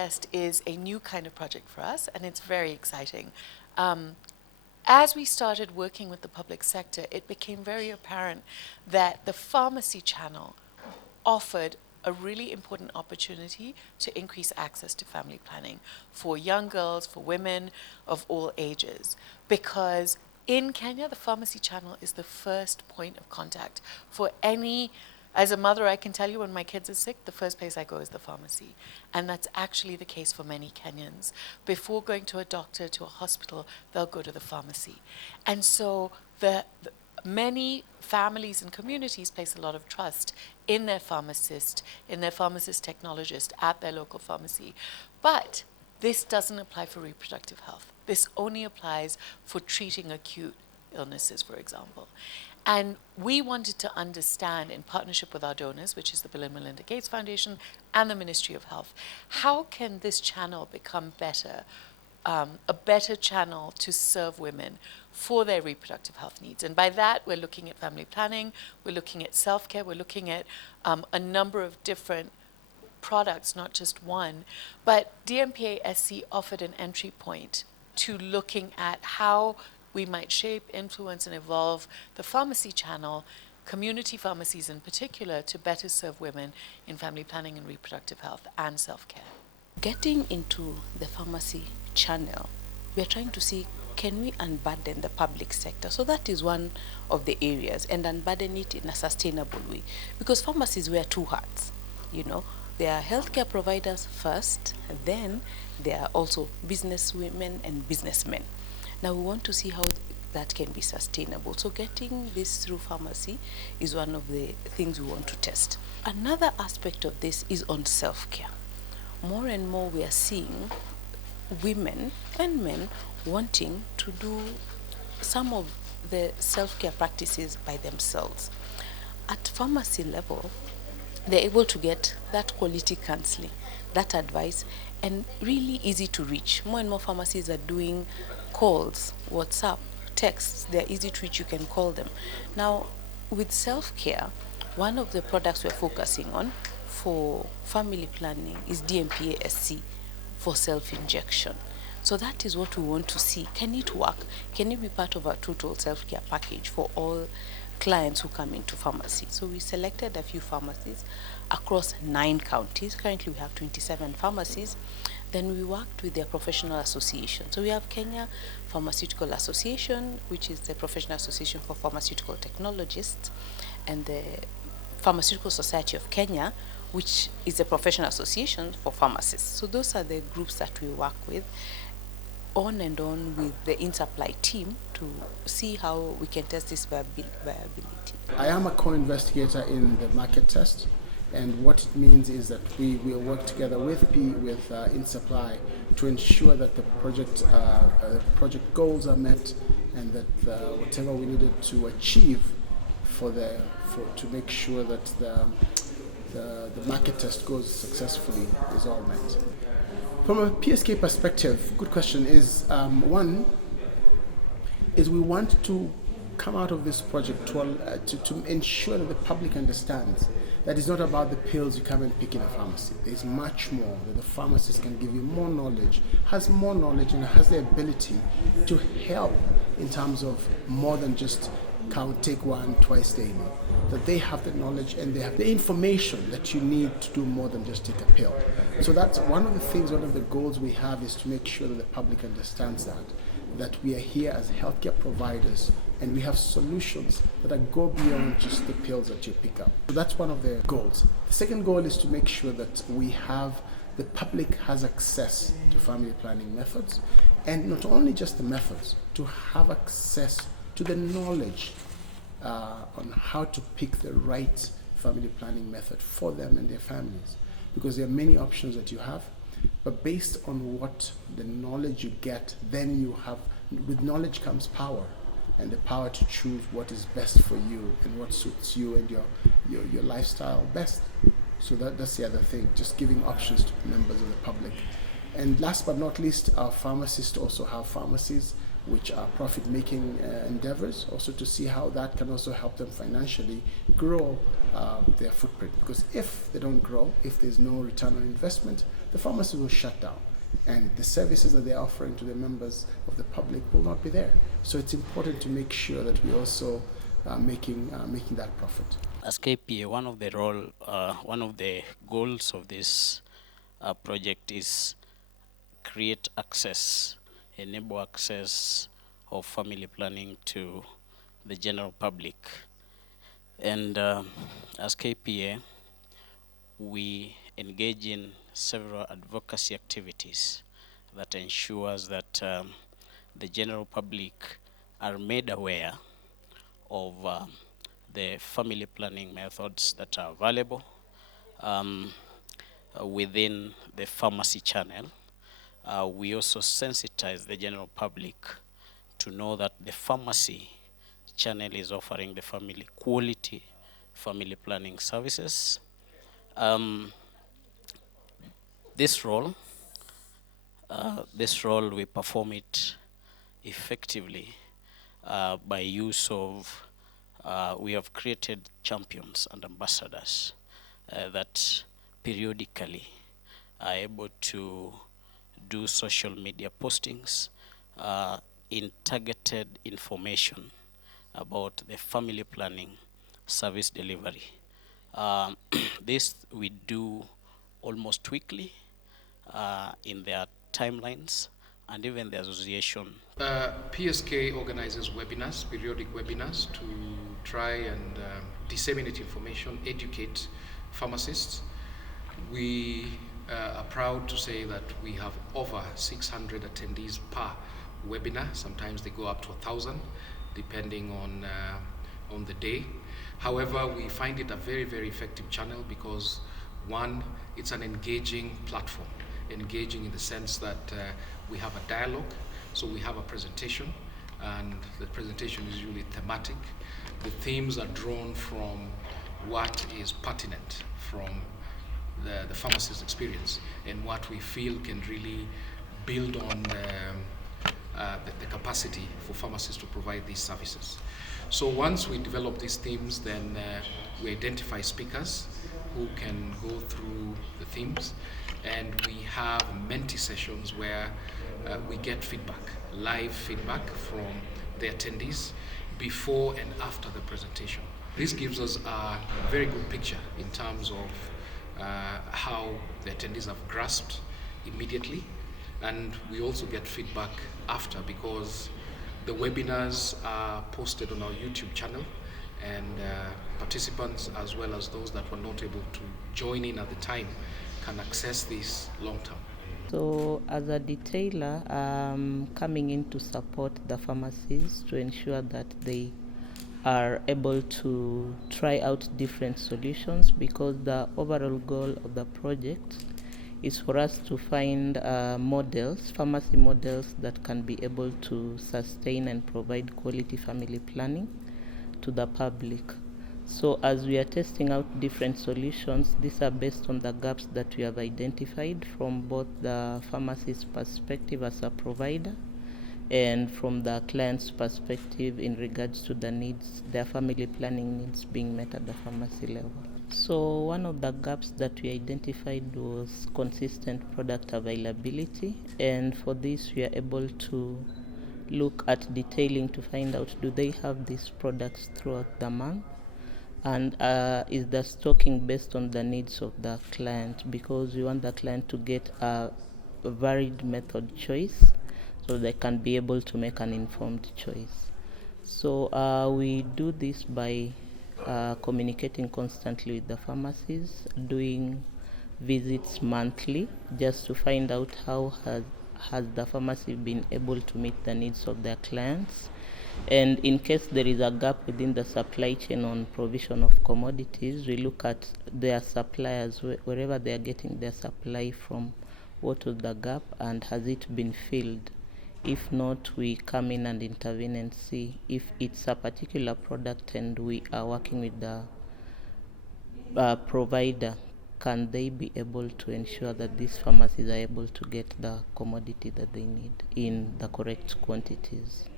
test is a new kind of project for us, and it's very exciting. As we started working with the public sector, it became very apparent that the pharmacy channel offered a really important opportunity to increase access to family planning for young girls, for women of all ages. Because in Kenya, the pharmacy channel is the first point of contact for any. As a mother, I can tell you when my kids are sick, the first place I go is the pharmacy. And that's actually the case for many Kenyans. Before going to a doctor, to a hospital, they'll go to the pharmacy. And so many families and communities place a lot of trust in their pharmacist technologist at their local pharmacy. But this doesn't apply for reproductive health. This only applies for treating acute illnesses, for example. And we wanted to understand, in partnership with our donors, which is the Bill and Melinda Gates Foundation and the Ministry of Health, how can this channel become better, a better channel to serve women for their reproductive health needs. And by that, we're looking at family planning, we're looking at self-care, we're looking at a number of different products, not just one. But DMPA-SC offered an entry point to looking at how we might shape, influence, and evolve the pharmacy channel, community pharmacies in particular, to better serve women in family planning and reproductive health and self-care. Getting into the pharmacy channel, we are trying to see, can we unburden the public sector? So that is one of the areas, and unburden it in a sustainable way. Because pharmacies wear two hats, you know. They are healthcare providers first, then they are also business women and businessmen. Now we want to see how that can be sustainable. So getting this through pharmacy is one of the things we want to test. Another aspect of this is on self-care. More and more we are seeing women and men wanting to do some of the self-care practices by themselves. At pharmacy level, they're able to get that quality counseling, that advice, and really easy to reach. More and more pharmacies are doing calls, WhatsApp, texts. They're easy to reach, you can call them. Now, with self-care, one of the products we're focusing on for family planning is DMPA-SC for self-injection. So that is what we want to see. Can it work? Can it be part of our total self-care package for all clients who come into pharmacy? So we selected a few pharmacies across 9 counties. Currently we have 27 pharmacies. Then we worked with their professional association. So we have Kenya Pharmaceutical Association, which is the professional association for pharmaceutical technologists, and the Pharmaceutical Society of Kenya, which is the professional association for pharmacists. So those are the groups that we work with, on and on with the in-supply team to see how we can test this viability. I am a co-investigator in the market test, and what it means is that we will work together with in-supply to ensure that the project goals are met, and that whatever we needed to achieve to make sure that the market test goes successfully is all met. From a PSK perspective, good question is, one is we want to come out of this project to ensure that the public understands that it's not about the pills you come and pick in a pharmacy. There's much more, that the pharmacist can give you more knowledge, has more knowledge, and has the ability to help in terms of more than just take one twice daily. That they have the knowledge and they have the information that you need to do more than just take a pill. So that's one of the things, one of the goals we have, is to make sure that the public understands that we are here as healthcare providers and we have solutions that go beyond just the pills that you pick up. So that's one of the goals. The second goal is to make sure that the public has access to family planning methods, and not only just the methods, to have access to the knowledge on how to pick the right family planning method for them and their families. Because there are many options that you have, but based on what the knowledge you get, then with knowledge comes power, and the power to choose what is best for you and what suits you and your lifestyle best. So that's the other thing, just giving options to members of the public. And last but not least, our pharmacists also have pharmacies which are profit-making endeavors, also to see how that can also help them financially grow their footprint. Because if they don't grow, if there's no return on investment, the pharmacy will shut down, and the services that they're offering to the members of the public will not be there. So it's important to make sure that we also making that profit. As KPA, one of the goals of this project is create access, enable access of family planning to the general public. And as KPA, we engage in several advocacy activities that ensures that the general public are made aware of the family planning methods that are available within the pharmacy channel. We also sensitize the general public to know that the pharmacy channel is offering the family quality family planning services. This role we perform it effectively by use of we have created champions and ambassadors that periodically are able to do social media postings in targeted information about the family planning service delivery. This we do almost weekly in their timelines, and even the association. PSK organizes webinars, periodic webinars, to try and disseminate information, educate pharmacists. We are proud to say that we have over 600 attendees per webinar. Sometimes they go up to 1,000, depending on the day. However, we find it a very, very effective channel because, one, it's an engaging platform. Engaging in the sense that we have a dialogue, so we have a presentation, and the presentation is usually thematic. The themes are drawn from what is pertinent from the pharmacist's experience and what we feel can really build on the capacity for pharmacists to provide these services. So once we develop these themes, then we identify speakers who can go through the themes, and we have Menti sessions where we get feedback, live feedback from the attendees before and after the presentation. This gives us a very good picture in terms of how the attendees have grasped immediately, and we also get feedback after, because the webinars are posted on our YouTube channel, and participants, as well as those that were not able to join in at the time, can access this long term. So as a detailer, coming in to support the pharmacies to ensure that they are able to try out different solutions, because the overall goal of the project is for us to find models, pharmacy models that can be able to sustain and provide quality family planning to the public. So as we are testing out different solutions, these are based on the gaps that we have identified from both the pharmacist's perspective as a provider and from the client's perspective in regards to the needs, their family planning needs being met at the pharmacy level. So one of the gaps that we identified was consistent product availability, and for this we are able to look at detailing to find out, do they have these products throughout the month, and is the stocking based on the needs of the client, because we want the client to get a varied method choice so they can be able to make an informed choice. So we do this by communicating constantly with the pharmacies, doing visits monthly just to find out how has the pharmacy been able to meet the needs of their clients. And in case there is a gap within the supply chain on provision of commodities, we look at their suppliers, wherever they are getting their supply from, what was the gap and has it been filled. If not, we come in and intervene and see if it's a particular product and we are working with the provider can they be able to ensure that these pharmacies are able to get the commodity that they need in the correct quantities?